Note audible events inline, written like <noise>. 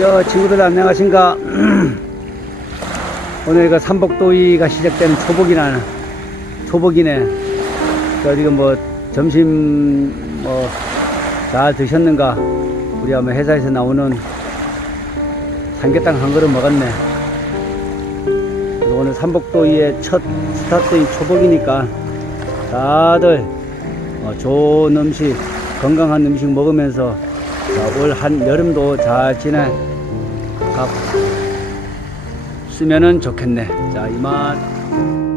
여 친구들 안녕하신가 <clears throat> 오늘 그 삼복도이가 시작되는 초복이나 초복이네. 저 지금 뭐 점심 뭐 잘 드셨는가? 우리 아마 회사에서 나오는 삼계탕 한 그릇 먹었네. 오늘 삼복도이의 첫 스타트인 초복이니까 다들 어, 좋은 음식 건강한 음식 먹으면서 올 한 여름도 잘 지내 가 쓰면은 좋겠네. 자, 이만.